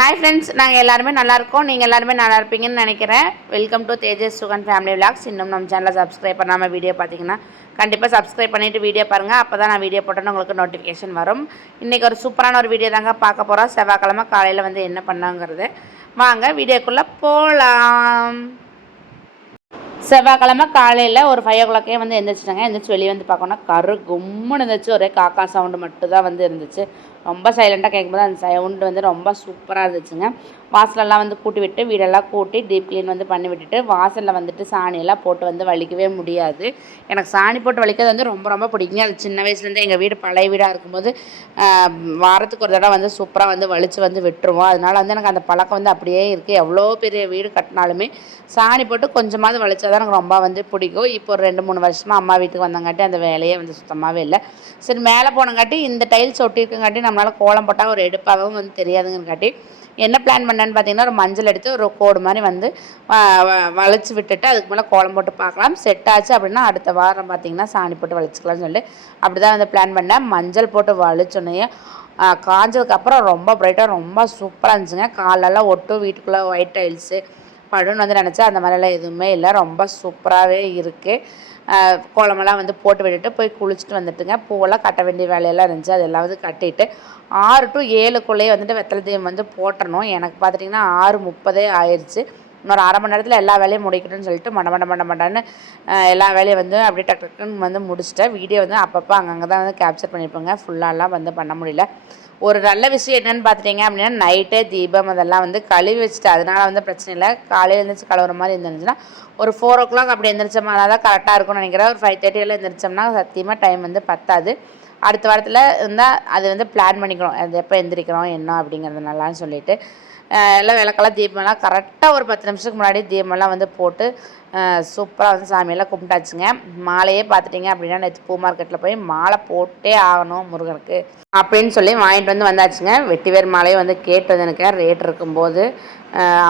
Hi friends, நாங்கள் எல்லாருமே நல்லாயிருக்கோம். நீங்கள் எல்லாருமே நல்லா இருப்பீங்கன்னு நினைக்கிறேன். Welcome to Tejas Sugan family vlogs. இன்னும் நம்ம சேனலை சப்ஸ்கிரைப் பண்ணாமல் வீடியோ பார்த்தீங்கன்னா கண்டிப்பாக சப்ஸ்கிரைப் பண்ணிவிட்டு வீடியோ பாருங்கள். அப்போ தான் நான் வீடியோ போட்டோன்னு உங்களுக்கு நோட்டிஃபிகேஷன் வரும். இன்றைக்கி ஒரு சூப்பரான ஒரு வீடியோ தாங்க பார்க்க போகிறோம். செவ்வாய்க்கிழமை காலையில் வந்து என்ன பண்ணாங்கிறது வாங்க வீடியோக்குள்ளே போகலாம். செவ்வாய்க்கிழமை காலையில் ஒரு 5 o'clock வந்து எழுந்திரிச்சிட்டாங்க. எழுந்திரிச்சி வெளியே வந்து பார்க்கணும், கரு கும்முன்னு இருந்துச்சு. ஒரே காக்கா சவுண்டு மட்டும் தான் வந்து இருந்துச்சு. ரொம்ப சைலண்ட்டாக கேட்கும்போது அந்த சவுண்டு வந்து ரொம்ப சூப்பராக இருந்துச்சுங்க. வாசலெல்லாம் வந்து கூட்டி விட்டு வீடெல்லாம் கூட்டி டீப் க்ளீன் வந்து பண்ணி விட்டுட்டு வாசலில் வந்துட்டு சாணியெல்லாம் போட்டு வந்து வலிக்கவே முடியாது. எனக்கு சாணி போட்டு வலிக்கிறது வந்து ரொம்ப ரொம்ப பிடிக்குங்க. அது சின்ன வயசுலேருந்து எங்கள் வீடு பழைய வீடாக இருக்கும்போது வாரத்துக்கு ஒரு தடவை வந்து சூப்பராக வந்து வலித்து வந்து விட்டுருவோம். அதனால் வந்து எனக்கு அந்த பழக்கம் வந்து அப்படியே இருக்குது. எவ்வளோ பெரிய வீடு கட்டினாலுமே சாணி போட்டு கொஞ்சமாவது வலிச்சா தான் எனக்கு ரொம்ப வந்து பிடிக்கும். இப்போ ஒரு 2-3 வருஷமாக அம்மா வீட்டுக்கு வந்தங்காட்டி அந்த வேலையே வந்து சுத்தமாகவே இல்லை. சரி, மேலே போனங்காட்டி இந்த டைல்ஸ் ஒட்டியிருக்கங்காட்டி நம்மளால் கோலம் போட்டால் ஒரு எடுப்பாகவும் வந்து தெரியாதுங்காட்டி என்ன பிளான் பண்ணேன்னு பார்த்தீங்கன்னா, ஒரு மஞ்சள் எடுத்து ஒரு கோடு மாதிரி வந்து வளைச்சி விட்டுட்டு அதுக்கு மேலே கோலம் போட்டு பார்க்கலாம். செட் ஆச்சு அப்படின்னா அடுத்த வாரம் பார்த்திங்கன்னா சாணி போட்டு வலிச்சிக்கலாம்னு சொல்லிட்டு அப்படி தான் வந்து பிளான் பண்ணேன். மஞ்சள் போட்டு வலிச்சோன்னே காஞ்சதுக்கப்புறம் ரொம்ப ப்ரைட்டாக ரொம்ப சூப்பராக இருந்துச்சுங்க. காலெல்லாம் ஒட்டும், வீட்டுக்குள்ளே ஒயிட் டைல்ஸு படுன்னு வந்து நினச்சா அந்த மாதிரிலாம் எதுவுமே இல்லை. ரொம்ப சூப்பராகவே இருக்குது. கோலமெல்லாம் வந்து போட்டு விட்டுட்டு போய் குளிச்சுட்டு வந்துட்டுங்க. பூவெல்லாம் கட்ட வேண்டிய வேலையெல்லாம் இருந்துச்சு, அதெல்லாம் வந்து கட்டிட்டு 6 to 7 வந்துட்டு வெத்தலை தீபம் வந்து போட்டுறணும். எனக்கு பார்த்துட்டிங்கன்னா 6:30 ஆயிடுச்சு. இன்னொரு அரை மணி நேரத்தில் எல்லா வேலையும் முடிக்கணும்னு சொல்லிட்டு மண்டன்னு எல்லா வேலையும் வந்து அப்படியே டக்குன்னு வந்து முடிச்சிட்டேன். வீடியோ வந்து அப்பப்போ அங்கங்கே தான் வந்து கேப்சர் பண்ணியிருப்பேங்க. ஃபுல்லாலாம் வந்து பண்ண முடியல. ஒரு நல்ல விஷயம் என்னென்னு பார்த்துட்டிங்க அப்படின்னா, நைட்டே தீபம் அதெல்லாம் வந்து கழுவி வச்சுட்டு அதனால் வந்து பிரச்சனை இல்லை. காலையில் எழுந்திரிச்சு கழுவுற மாதிரி இருந்துச்சுன்னா ஒரு 4 o'clock அப்படி எந்திரிச்சோம்னா தான் கரெக்டாக இருக்கும்னு நினைக்கிறேன். ஒரு 5:30 எந்திரிச்சோம்னா சத்தியமாக டைம் வந்து பத்தாது. அடுத்த வாரத்தில் இருந்தால் அது வந்து பிளான் பண்ணிக்கணும், அது எப்போ எந்திரிக்கிறோம் என்ன அப்படிங்கிறதுனாலான்னு சொல்லிட்டு எல்லாம் விளக்கெல்லாம் தீபமெல்லாம் கரெக்டாக ஒரு 10 நிமிஷத்துக்கு முன்னாடி தீபமெல்லாம் வந்து போட்டு சூப்பராக வந்து சாமியெல்லாம் கும்பிட்டாச்சுங்க. மாலையே பார்த்துட்டிங்க அப்படின்னா நேற்று பூ மார்க்கெட்டில் போய் மாலை போட்டே ஆகணும் முருகனுக்கு அப்படின்னு சொல்லி வாங்கிட்டு வந்து வந்தாச்சுங்க. வெட்டிவேர் மாலையை வந்து கேட்டு வந்து எனக்கு ரேட் இருக்கும்போது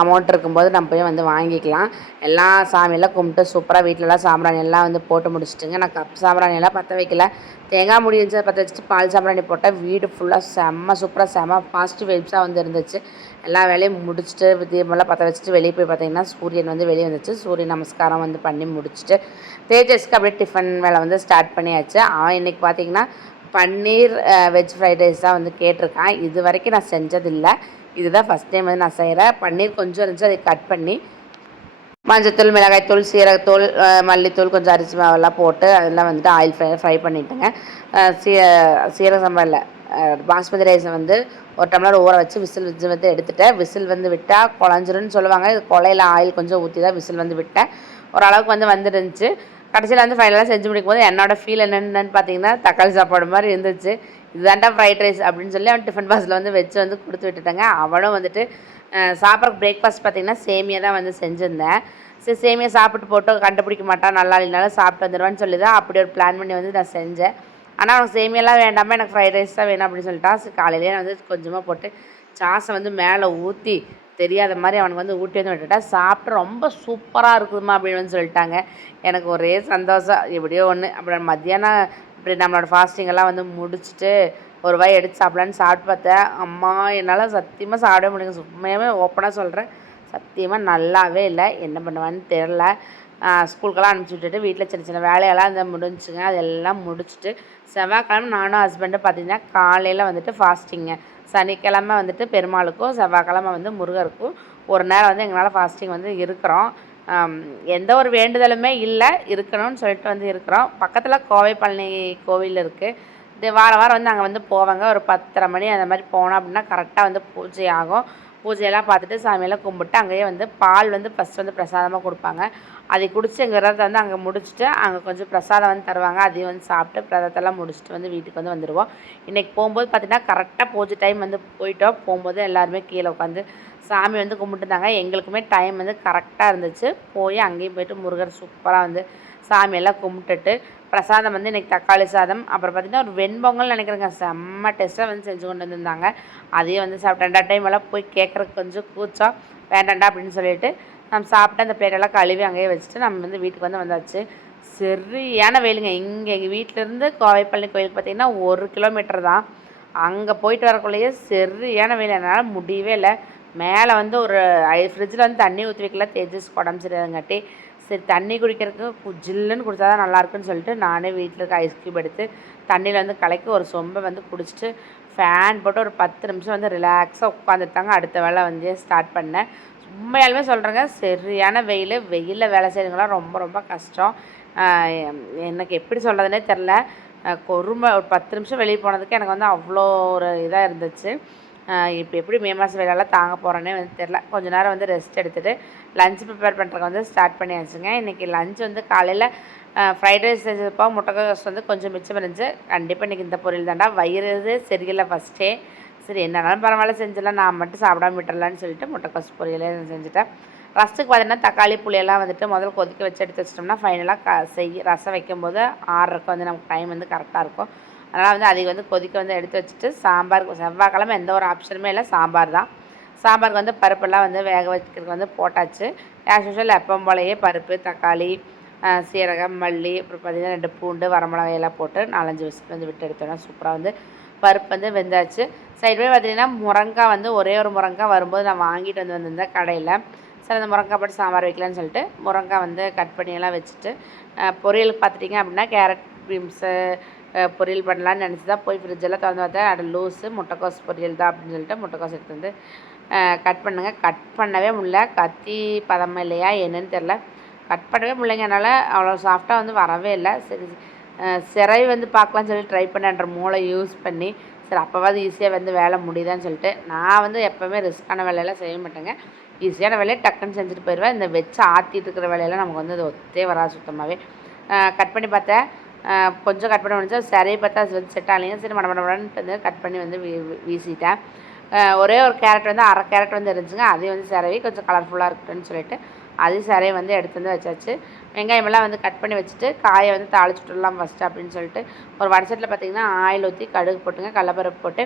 அமௌண்ட் இருக்கும்போது நம்ம போய் வந்து வாங்கிக்கலாம். எல்லாம் சாமியெல்லாம் கும்பிட்டு சூப்பராக வீட்டிலலாம் சாம்பிராணி எல்லாம் வந்து போட்டு முடிச்சுட்டுங்க. நான் கப் சாம்பிராணியெல்லாம் பற்ற வைக்கல, தேங்காய் முடிஞ்சு பற்ற வச்சுட்டு பால் சாம்பிராணி போட்டால் வீடு ஃபுல்லாக செம்ம பாசிட்டிவ் வைப்ஸாக வந்து இருந்துச்சு. எல்லா வேலையும் முடிச்சுட்டு தீபமெல்லாம் பற்ற வச்சுட்டு வெளியே போய் பார்த்திங்கன்னா சூரியன் வந்து வெளியே வந்துச்சு. சூரிய நமஸ்காரம் வந்து பண்ணி முடிச்சுட்டு தேஜஸ்க்கு அப்படியே டிஃபன் வேலை வந்து ஸ்டார்ட் பண்ணியாச்சு. அவன் இன்றைக்கி பார்த்திங்கன்னா பன்னீர் வெஜ் ஃப்ரைட் ரைஸ் தான் வந்து கேட்டிருக்கான். இது வரைக்கும் நான் செஞ்சதில்லை, இதுதான் ஃபஸ்ட் டைம் வந்து நான் செய்கிறேன். பன்னீர் கொஞ்சம் இருந்துச்சு, அதை கட் பண்ணி மஞ்சத்தூள், மிளகாய்த்தூள், சீரகத்தூள், மல்லித்தூள், கொஞ்சம் அரிசி மாவெல்லாம் போட்டு அதெல்லாம் வந்துட்டு ஆயில் ஃப்ரை பண்ணிவிட்டுங்க. சீரக சம்பா இல்லை, பாஸ்மதி ரைஸை வந்து ஒரு டம்ளர் ஊற வச்சு விசில் வந்து எடுத்துட்டேன். விசில் வந்து விட்டால் குழஞ்சிருன்னு சொல்லுவாங்க. இது கொலையில் ஆயில் கொஞ்சம் ஊற்றி தான் விசில் வந்து விட்டேன். ஓரளவுக்கு வந்து வந்துருந்துச்சு. கடைசியில் வந்து ஃபைனலாக செஞ்சு முடிக்கும் போது என்னோடய ஃபீல் என்னென்னு பார்த்தீங்கன்னா, தக்காளி சாப்பாடு மாதிரி இருந்துச்சு. இதுதான்டா ஃப்ரைட் ரைஸ் அப்படின்னு சொல்லி அவன் டிஃபன் பாக்ஸில் வந்து வச்சு வந்து கொடுத்து விட்டுட்டாங்க. அவனும் வந்துட்டு சாப்பிட்ற பிரேக்ஃபாஸ்ட் பார்த்திங்கன்னா சேமியா தான் வந்து செஞ்சுருந்தேன். சரி, சேமியா சாப்பிட்டு போட்டு கண்டுபிடிக்க மாட்டான், நல்லா இல்லைனாலும் சாப்பிட்டு வந்துடுவான்னு சொல்லி தான் அப்படி ஒரு பிளான் பண்ணி வந்து நான் செஞ்சேன். ஆனால் அவனுக்கு சேமியெல்லாம் வேண்டாமல் எனக்கு ஃப்ரைட் ரைஸ் தான் வேணும் அப்படின்னு சொல்லிட்டான். காலையிலேயே நான் வந்து கொஞ்சமாக போட்டு சாஸை வந்து மேலே ஊற்றி தெரியாத மாதிரி அவனுக்கு வந்து ஊட்டி வந்து விட்டுட்டா சாப்பிட்டு ரொம்ப சூப்பராக இருக்குதுமா அப்படின்னு வந்து சொல்லிட்டாங்க. எனக்கு ஒரே சந்தோஷம். எப்படியோ ஒன்று அப்புறம் மத்தியானம் இப்படி நம்மளோட ஃபாஸ்டிங்கெல்லாம் வந்து முடிச்சுட்டு ஒரு வாய் எடுத்து சாப்பிட்லான்னு சாப்பிட்டு பார்த்தேன். அம்மா என்னால் சத்தியமாக சாப்பிடவே முடியுங்க. சும்மையாகவே ஓப்பனாக சொல்கிறேன், சத்தியமாக நல்லாவே இல்லை. என்ன பண்ணுவான்னு தெரில. ஸ்கூலுக்கெல்லாம் அனுப்பிச்சி விட்டுட்டு வீட்டில் சின்ன சின்ன வேலையெல்லாம் இந்த முடிஞ்சுங்க. அதெல்லாம் முடிச்சுட்டு செவ்வாய்க்கிழமை நானும் ஹஸ்பண்டும் பார்த்திங்கன்னா காலையில் வந்துட்டு ஃபாஸ்டிங்க. சனிக்கிழமை வந்துட்டு பெருமாளுக்கும் செவ்வாய்க்கிழமை வந்து முருகருக்கும் ஒரு நேரம் வந்து எங்களால் ஃபாஸ்டிங் வந்து இருக்கிறோம். எந்த ஒரு வேண்டுதலுமே இல்லை, இருக்கணும்னு சொல்லிட்டு வந்து இருக்கிறோம். பக்கத்தில் கோவை பழனி கோவில் இருக்குது. இது வாரம் வந்து அங்கே வந்து போவாங்க. ஒரு 10:30 மணி அந்த மாதிரி போனோம் அப்படின்னா கரெக்டாக வந்து பூஜை ஆகும். பூஜையெல்லாம் பார்த்துட்டு சாமியெல்லாம் கும்பிட்டு அங்கேயே வந்து பால் வந்து ஃபஸ்ட் வந்து பிரசாதமாக கொடுப்பாங்க. அதை குடிச்சு எங்கள் விரதத்தை வந்து அங்கே முடிச்சுட்டு அங்கே கொஞ்சம் பிரசாதம் வந்து தருவாங்க. அதையும் வந்து சாப்பிட்டு பிரதத்தெல்லாம் முடிச்சுட்டு வந்து வீட்டுக்கு வந்து வந்துடுவோம். இன்றைக்கி போகும்போது பார்த்திங்கன்னா கரெக்டாக பூஜை டைம் வந்து போயிட்டோம். போகும்போது எல்லாருமே கீழே உட்காந்து சாமி வந்து கும்பிட்டுருந்தாங்க. எங்களுக்குமே டைம் வந்து கரெக்டாக இருந்துச்சு. போய் அங்கேயும் போய்ட்டு முருகர் சூப்பராக வந்து சாமியெல்லாம் கும்பிட்டுட்டு பிரசாதம் வந்து இன்றைக்கி தக்காளி சாதம், அப்புறம் பார்த்திங்கன்னா ஒரு வெண்பொங்கல் நினைக்கிறேங்க, செம்ம டேஸ்ட்டாக வந்து செஞ்சு கொண்டு வந்திருந்தாங்க. அதையும் வந்து சாப்பிட்டேன். 2 டைம் எல்லாம் போய் கேட்குறதுக்கு கொஞ்சம் கூச்சம், வேண்டாண்டா அப்படின்னு சொல்லிட்டு நம்ம சாப்பிட்டு அந்த பிளேட்டெல்லாம் கழுவி அங்கேயே வச்சுட்டு நம்ம வந்து வீட்டுக்கு வந்து வந்தாச்சு. சரியான வெயிலுங்க. இங்கே எங்கள் வீட்டிலேருந்து கோவை பழனி கோயிலுக்கு பார்த்திங்கன்னா 1 கிலோமீட்டர் தான். அங்கே போயிட்டு வரக்குள்ளேயே சரியான வெயில், என்னால் முடியவே இல்லை. மேலே வந்து ஒரு ஃப்ரிட்ஜில் வந்து தண்ணி ஊற்றி வைக்கல, தேஜஸ்க்கு உடம்பு சரியாதுங்காட்டி சரி தண்ணி குடிக்கிறதுக்கு ஜில்லுன்னு குடித்தா தான் நல்லாயிருக்குன்னு சொல்லிட்டு நானே வீட்டில் இருக்க ஐஸ் க்யூப் எடுத்து தண்ணியில் வந்து கலக்கி ஒரு சொம்பை வந்து குடிச்சிட்டு ஃபேன் போட்டு ஒரு 10 நிமிஷம் வந்து ரிலாக்ஸாக உட்காந்துட்டாங்க. அடுத்த வேலை வந்து ஸ்டார்ட் பண்ணேன். உண்மையாலுமே சொல்கிறேங்க, சரியான வெயிலில் வேலை செய்கிறதுங்களாம் ரொம்ப ரொம்ப கஷ்டம். எனக்கு எப்படி சொல்கிறதுனே தெரில. ஒரு 10 நிமிஷம் வெளியே போனதுக்கு எனக்கு வந்து அவ்வளோ ஒரு இதாக இருந்துச்சு. இப்போ எப்படி மே மாதம் வேலையெல்லாம் தாங்க போகிறேன்னே வந்து தெரில. கொஞ்ச நேரம் வந்து ரெஸ்ட் எடுத்துகிட்டு லஞ்ச் ப்ரிப்பேர் பண்ணுறதுக்கு வந்து ஸ்டார்ட் பண்ணியாச்சுங்க. இன்றைக்கி லஞ்ச் வந்து காலையில் ஃப்ரைட் ரைஸ் செஞ்சப்போ முட்டைக்கோஸ் வந்து கொஞ்சம் மிச்சம் இருந்துச்சு. கண்டிப்பாக இன்றைக்கி இந்த பொரியல் தாண்டா, வயிறு சரியில்லை ஃபஸ்ட்டே. சரி என்னன்னாலும் பரவாயில்ல செஞ்சிடலாம், நான் மட்டும் சாப்பிடாம விட்டுறலான்னு சொல்லிட்டு முட்டைக்கோஸ் பொரியலே செஞ்சுட்டேன். ரசத்துக்கு பார்த்தீங்கன்னா தக்காளி புளியெல்லாம் வந்துட்டு முதல்ல கொதிக்க வச்சு எடுத்து வச்சிட்டோம்னா ஃபைனலாக ரசம் வைக்கும்போது ஆறுறதுக்கு வந்து நமக்கு டைம் வந்து கரெக்டாக இருக்கும். அதனால் வந்து அதை வந்து கொதிக்க வந்து எடுத்து வச்சுட்டு சாம்பாருக்கு செவ்வாய்க்கிழமை எந்த ஒரு ஆப்ஷனுமே இல்லை, சாம்பார் தான். சாம்பாருக்கு வந்து பருப்பெல்லாம் வந்து வேக வைக்கிறதுக்கு வந்து போட்டாச்சு. ஆஸ் யூஷுவல் எப்பவும் போலயே பருப்பு, தக்காளி, சீரகம், மல்லி, அப்புறம் பார்த்திங்கன்னா 2 பூண்டு, வரமிளகாயெல்லாம் போட்டு 4-5 விசில் வந்து விட்டு எடுத்தோன்னா சூப்பராக வந்து பருப்பு வந்து வெந்தாச்சு. சைடு பார்த்திங்கன்னா முருங்காய் வந்து ஒரே ஒரு முருங்காய் வரும்போது நான் வாங்கிட்டு வந்து வந்திருந்தேன் கடையில். சரி அந்த முருங்காய் போட்டு சாம்பார் வைக்கலான்னு சொல்லிட்டு முருங்காய் வந்து கட் பண்ணியெல்லாம் வச்சுட்டு பொரியலுக்கு பார்த்துட்டிங்க அப்படின்னா கேரட் பீன்ஸு பொரியல் பண்ணலான்னு நினச்சி தான் போய் ஃப்ரிட்ஜெல்லாம் திறந்து பார்த்தேன். அது லூஸு முட்டைக்கோஸ் பொரியல் தான் அப்படின்னு சொல்லிட்டு முட்டைக்கோஸ் எடுத்து வந்து கட் பண்ணுங்க. கட் பண்ணவே முடியல, கத்தி பதம் இல்லையா என்னன்னு தெரில, கட் பண்ணவே முடியலைங்க. என்னால் அவ்வளோ சாஃப்டாக வந்து வரவே இல்லை. சரி சிறை வந்து பார்க்கலான்னு சொல்லி ட்ரை பண்ணேன்ற மூளை யூஸ் பண்ணி சரி அப்போவாது ஈஸியாக வந்து வேலை முடியுதான்னு சொல்லிட்டு நான் வந்து எப்போவுமே ரிஸ்க்கான வேலையெல்லாம் செய்ய மாட்டேங்க. ஈஸியான வேலையை டக்குன்னு செஞ்சுட்டு போயிடுவேன். இந்த வச்சு ஆற்றிட்டு இருக்கிற வேலையெல்லாம் நமக்கு வந்து அது ஒத்தே வராது சுத்தமாகவே. கட் பண்ணி பார்த்தேன், கொஞ்சம் கட் பண்ண முடிஞ்சா சரியை பார்த்தா அது வந்து செட் ஆகலைங்க. சரி மடமடன்னு வந்து கட் பண்ணி வந்து வீசிட்டேன். ஒரே ஒரு கேரட் வந்து அரை கேரட் வந்து இருந்துச்சுங்க, அதையும் வந்து சிரவி கொஞ்சம் கலர்ஃபுல்லாக இருக்குன்னு சொல்லிட்டு அதையும் சிரையை வந்து எடுத்து வந்து வச்சாச்சு. வெங்காயமெல்லாம் வந்து கட் பண்ணி வச்சுட்டு காயை வந்து தாளிச்சு விட்டுடலாம் ஃபஸ்ட்டு அப்படின்னு சொல்லிட்டு ஒரு வடசட்டில் பார்த்திங்கன்னா ஆயில் ஊற்றி கடுகு போட்டுங்க, கடலப்பருப்பு போட்டு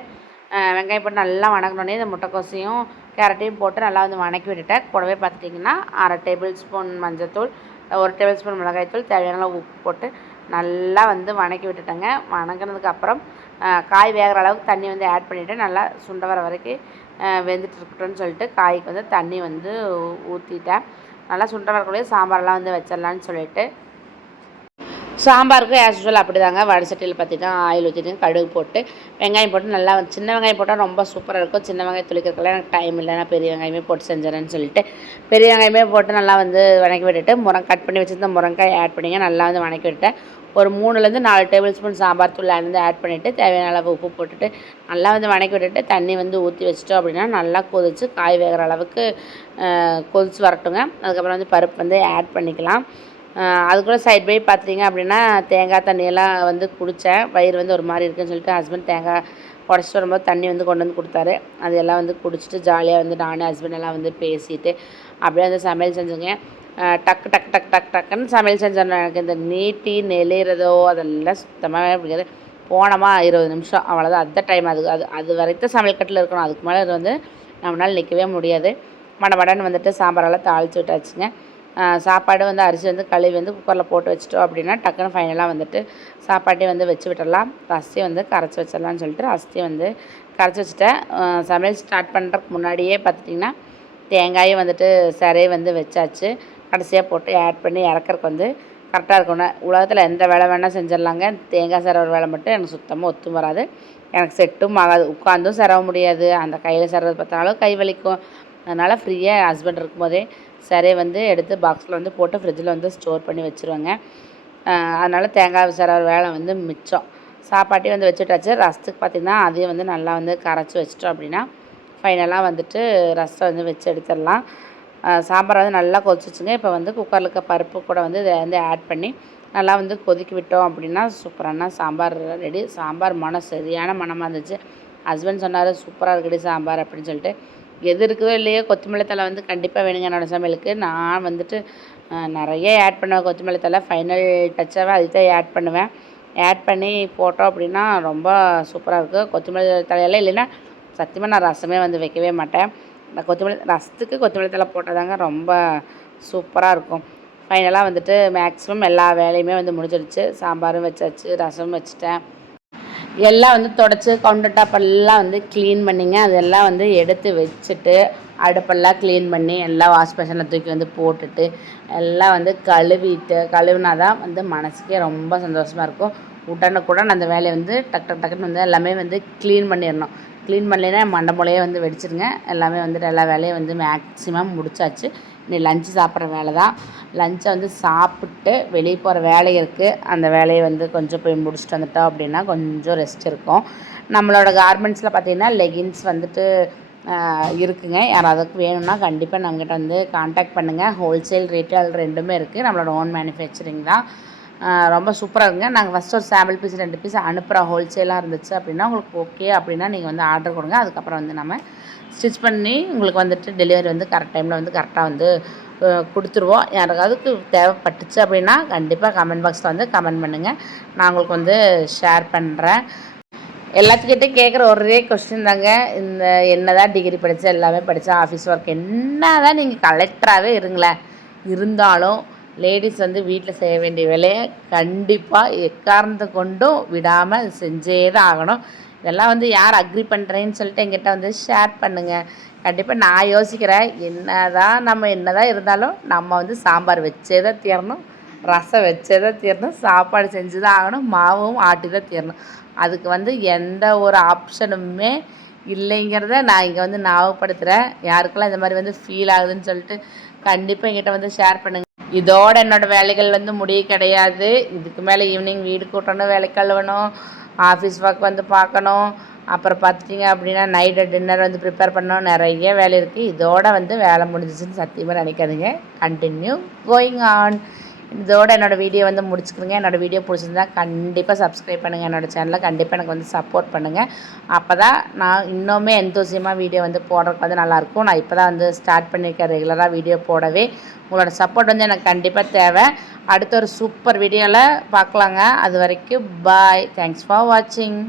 வெங்காயம் போட்டு நல்லா வணங்கினோடனே இந்த முட்டைக்கோசையும் கேரட்டையும் போட்டு நல்லா வந்து வணக்கி விட்டுட்டேன். கூடவே பார்த்துட்டிங்கன்னா 1/2 டேபிள் ஸ்பூன் மஞ்சள்தூள், 1 டேபிள் ஸ்பூன் மிளகாய்த்தூள், தேவையான உப்பு போட்டு நல்லா வந்து வணக்கி விட்டுட்டேங்க. வணங்கினதுக்கப்புறம் காய் வேகிற அளவுக்கு தண்ணி வந்து ஆட் பண்ணிவிட்டு நல்லா சுண்ட வர வரைக்கும் வெந்துட்டு இருக்கட்டும்னு சொல்லிட்டு காய்க்கு வந்து தண்ணி வந்து ஊற்றிட்டேன். நல்லா சுண்ட வரக்குள்ளேயே சாம்பாரெல்லாம் வந்து வச்சிடலான்னு சொல்லிட்டு சாம்பாருக்கு ஆஸ் யூஷுவல் அப்படி தாங்க. வடசட்டியில் பார்த்திங்கன்னா ஆயில் ஊற்றிட்டு கடுகு போட்டு வெங்காயம் போட்டு நல்லா சின்ன வெங்காயம் போட்டால் ரொம்ப சூப்பராக இருக்கும். சின்ன வெங்காயம் துளிக்கிறதுக்கெல்லாம் எனக்கு டைம் இல்லை, நான் பெரிய வெங்காயமே போட்டு செஞ்சிடறேன்னு சொல்லிட்டு பெரிய வெங்காயமே போட்டு நல்லா வந்து வணக்கி விட்டுட்டு கட் பண்ணி வச்சுருந்த முருங்காய் ஆட் பண்ணிங்க, நல்லா வந்து வணக்கி விட்டுட்டேன். ஒரு 3லேருந்து 4 டேபிள் ஸ்பூன் சாம்பார் தூள் வந்து ஆட் பண்ணிவிட்டு தேவையான அளவு உப்பு போட்டுட்டு நல்லா வந்து வணக்கி விட்டுட்டு தண்ணி வந்து ஊற்றி வச்சிட்டோம் அப்படின்னா நல்லா கொதிச்சு காய் வேகிற அளவுக்கு கொதிச்சு வரட்டுங்க. அதுக்கப்புறம் வந்து பருப்பு வந்து ஆட் பண்ணிக்கலாம். அதுக்குள்ளே சைட் பை பார்த்துட்டிங்க அப்படின்னா தேங்காய் தண்ணியெல்லாம் வந்து குடித்தேன். வயிறு வந்து ஒரு மாதிரி இருக்குதுன்னு சொல்லிட்டு ஹஸ்பண்ட் தேங்காய் உடச்சிட்டு வரும்போது தண்ணி வந்து கொண்டு வந்து கொடுத்தாரு. அதையெல்லாம் வந்து குடிச்சிட்டு ஜாலியாக வந்து நானும் ஹஸ்பண்ட் எல்லாம் வந்து பேசிட்டு அப்படியே வந்து சமையல் செஞ்சுங்க. டக்கு டக்கு டக்கு டக்கு டக்குன்னு சமையல் செஞ்சோம். எனக்கு இந்த நீட்டி நெளிகிறதோ அதெல்லாம் சுத்தமாகவே பிடிக்காது. போனோமா 20 நிமிஷம் அவ்வளோதான், அதுதான் டைம். அது வரைக்கும் சமையல் கட்டில் இருக்கணும், அதுக்கு மேலே வந்து நம்மளால் நிற்கவே முடியாது. மடமடன்னு வந்துட்டு சாம்பாரெல்லாம் தாளித்து விட்டாச்சுங்க. சாப்பாடு வந்து அரிசி வந்து கழுவி வந்து குக்கரில் போட்டு வச்சிட்டோம் அப்படின்னா டக்குன்னு ஃபைனலாக வந்துட்டு சாப்பாட்டையும் வந்து வச்சு விட்டுடலாம். ரசத்தையும் வந்து கரைச்சி வச்சிடலான்னு சொல்லிட்டு ரசத்தையும் வந்து கரைச்சி வச்சுட்டேன். சமையல் ஸ்டார்ட் பண்ணுறதுக்கு முன்னாடியே பார்த்துட்டிங்கன்னா தேங்காயும் வந்துட்டு சிரையை வந்து வச்சாச்சு. கடைசியாக போட்டு ஆட் பண்ணி இறக்கறக்கு வந்து கரெக்டாக இருக்கணும். உலகத்தில் எந்த வேலை வேணால் செஞ்சிடலாங்க, தேங்காய் சிரவ வேலை மட்டும் எனக்கு சுத்தமாக ஒத்தும் வராது. எனக்கு செட்டும் ஆகாது, உட்காந்தும் சிரவ முடியாது, அந்த கையில் சிரவது பார்த்தாலும் கை வலிக்கும். அதனால் ஃப்ரீயாக ஹஸ்பண்ட் இருக்கும்போதே சரியை வந்து எடுத்து பாக்ஸில் வந்து போட்டு ஃப்ரிட்ஜில் வந்து ஸ்டோர் பண்ணி வச்சுருவேங்க. அதனால் தேங்காய் சிரவ வேலை வந்து மிச்சம். சாப்பாட்டையும் வந்து வச்சுட்டாச்சு. ரசத்துக்கு பார்த்திங்கன்னா அதையும் வந்து நல்லா வந்து கரைச்சி வச்சிட்டோம் அப்படின்னா ஃபைனலாக வந்துட்டு ரசம் வந்து வச்சு எடுத்துடலாம். சாம்பார் வந்து நல்லா கொதிச்சிச்சுங்க. இப்போ வந்து குக்கரில் இருக்க பருப்பு கூட வந்து இதை வந்து ஆட் பண்ணி நல்லா வந்து கொதிக்க விட்டோம் அப்படின்னா சூப்பரான சாம்பார் ரெடி. சாம்பார் மனம் சரியான மனமாக இருந்துச்சு. ஹஸ்பண்ட் சொன்னார் சூப்பராக இருக்குடி சாம்பார் அப்படின்னு சொல்லிட்டு. எது இருக்குதோ இல்லையோ கொத்தமல்லி தழை வந்து கண்டிப்பாக வேணுங்க என்னோடய சமையலுக்கு. நான் வந்துட்டு நிறைய ஆட் பண்ணுவேன் கொத்தமல்லி தழை. ஃபைனல் டச்சாகவே அதுதான் ஆட் பண்ணுவேன். ஆட் பண்ணி போட்டோம் அப்படின்னா ரொம்ப சூப்பராக இருக்குது. கொத்தமல்லி தழையெல்லாம் இல்லைன்னா சத்தியமாக நான் ரசமே வந்து வைக்கவே மாட்டேன். ரசத்துக்கு கொத்தமல்லி தழை போட்டால் தாங்க ரொம்ப சூப்பராக இருக்கும். ஃபைனலாக வந்துட்டு மேக்ஸிமம் எல்லா வேலையுமே வந்து முடிஞ்சிடுச்சு. சாம்பாரும் வச்சாச்சு, ரசமும் வச்சுட்டேன். எல்லாம் வந்து தொடச்சி கவுண்டர் டாப் எல்லாம் வந்து க்ளீன் பண்ணிங்க. அதெல்லாம் வந்து எடுத்து வச்சுட்டு அடுப்பெல்லாம் க்ளீன் பண்ணி எல்லாம் வாஷ் பேஷனில் தூக்கி வந்து போட்டுட்டு எல்லாம் வந்து கழுவினா தான் வந்து மனசுக்கே ரொம்ப சந்தோஷமாக இருக்கும். உடனுக்குடன் அந்த வேலையை வந்து டக்குன்னு வந்து எல்லாமே வந்து க்ளீன் பண்ணிடணும். க்ளீன் பண்ணலைன்னா மண்டை வந்து வெடிச்சிருங்க. எல்லாமே வந்துட்டு எல்லா வேலையும் வந்து மேக்ஸிமம் முடிச்சாச்சு. இன்னைக்கு லஞ்சு சாப்பிட்ற வேலை தான். லஞ்சை வந்து சாப்பிட்டு வெளியே போகிற வேலை இருக்குது. அந்த வேலையை வந்து கொஞ்சம் போய் முடிச்சுட்டு வந்துட்டோம் அப்படின்னா கொஞ்சம் ரெஸ்ட் இருக்கும். நம்மளோட கார்மெண்ட்ஸில் பார்த்திங்கன்னா லெகின்ஸ் வந்துட்டு இருக்குங்க. யாராவது வேணும்னா கண்டிப்பாக நம்மகிட்ட வந்து கான்டாக்ட் பண்ணுங்கள். ஹோல்சேல் ரீட்டெயில் ரெண்டுமே இருக்குது. நம்மளோட ஓன் மேனுஃபேக்சரிங் தான். ரொம்ப சூப்பராக இருக்குங்க. நாங்கள் ஃபஸ்ட்டு ஒரு சாம்பிள் பீஸ் 2 பீஸ் அனுப்புகிறோம். ஹோல்சேலாக இருந்துச்சு அப்படின்னா உங்களுக்கு ஓகே அப்படின்னா நீங்கள் வந்து ஆர்டர் கொடுங்க. அதுக்கப்புறம் வந்து நம்ம ஸ்டிச் பண்ணி உங்களுக்கு வந்துட்டு டெலிவரி வந்து கரெக்ட் டைமில் வந்து கரெக்டாக வந்து கொடுத்துருவோம். யாருக்காவதுக்கு தேவைப்பட்டுச்சு அப்படின்னா கண்டிப்பாக கமெண்ட் பாக்ஸில் வந்து கமெண்ட் பண்ணுங்கள். நான் உங்களுக்கு வந்து ஷேர் பண்ணுறேன். எல்லாத்துக்கிட்டே கேட்குற ஒரே கொஸ்டின் தாங்க, இந்த என்னதான் டிகிரி படித்தா எல்லாமே படித்தா ஆஃபீஸ் ஒர்க் என்ன தான் நீங்கள் கலெக்டராகவே இருங்களேன், இருந்தாலும் லேடிஸ் வந்து வீட்டில் செய்ய வேண்டிய வேலையை கண்டிப்பாக எக்காரணத்தை கொண்டும் விடாமல் செஞ்சே தான் ஆகணும். இதெல்லாம் வந்து யார் அக்ரி பண்ணுறேன்னு சொல்லிட்டு என்கிட்ட வந்து ஷேர் பண்ணுங்கள். கண்டிப்பாக நான் யோசிக்கிறேன், என்ன தான் இருந்தாலும் நம்ம வந்து சாம்பார் வச்சே தான் தீரணும், ரசம் வச்சே தான் தீரணும், சாப்பாடு செஞ்சு தான் ஆகணும், மாவும் ஆட்டி தான் தீரணும். அதுக்கு வந்து எந்த ஒரு ஆப்ஷனுமே இல்லைங்கிறத நான் இங்கே வந்து ஞாபகப்படுத்துகிறேன். யாருக்கெல்லாம் இந்த மாதிரி வந்து ஃபீல் ஆகுதுன்னு சொல்லிட்டு கண்டிப்பாக என்கிட்ட வந்து ஷேர் பண்ணுங்கள். இதோட என்னோடய வேலைகள் வந்து முடிய கிடையாது. இதுக்கு மேலே ஈவினிங் வீடு கூட்டணும், வேலை கழுவணும், ஆஃபீஸ் ஒர்க் வந்து பார்க்கணும். அப்புறம் பார்த்துட்டிங்க அப்படின்னா நைட்டு டின்னர் வந்து ப்ரிப்பேர் பண்ணணும். நிறைய வேலை இருக்குது. இதோட வந்து வேலை முடிஞ்சிச்சுன்னு சத்தியமாக நினைக்காதீங்க. Continue going on. இதோட என்னோடய வீடியோ வந்து முடிச்சுக்கிறேங்க. என்னோடய வீடியோ பிடிச்சிருந்தா கண்டிப்பாக சப்ஸ்கிரைப் பண்ணுங்கள். என்னோடய சேனலை கண்டிப்பாக எனக்கு வந்து சப்போர்ட் பண்ணுங்கள். அப்போ தான் நான் இன்னுமே எந்தோசியமாக வீடியோ வந்து போடுறதுக்கு வந்து நல்லாயிருக்கும். நான் இப்போ தான் வந்து ஸ்டார்ட் பண்ணியிருக்கேன் ரெகுலராக வீடியோ போடவே. உங்களோட சப்போர்ட் வந்து எனக்கு கண்டிப்பாக தேவை. அடுத்த ஒரு சூப்பர் வீடியோவில் பார்க்கலாங்க. அது வரைக்கும் பாய். தேங்க்ஸ் ஃபார் வாட்சிங்.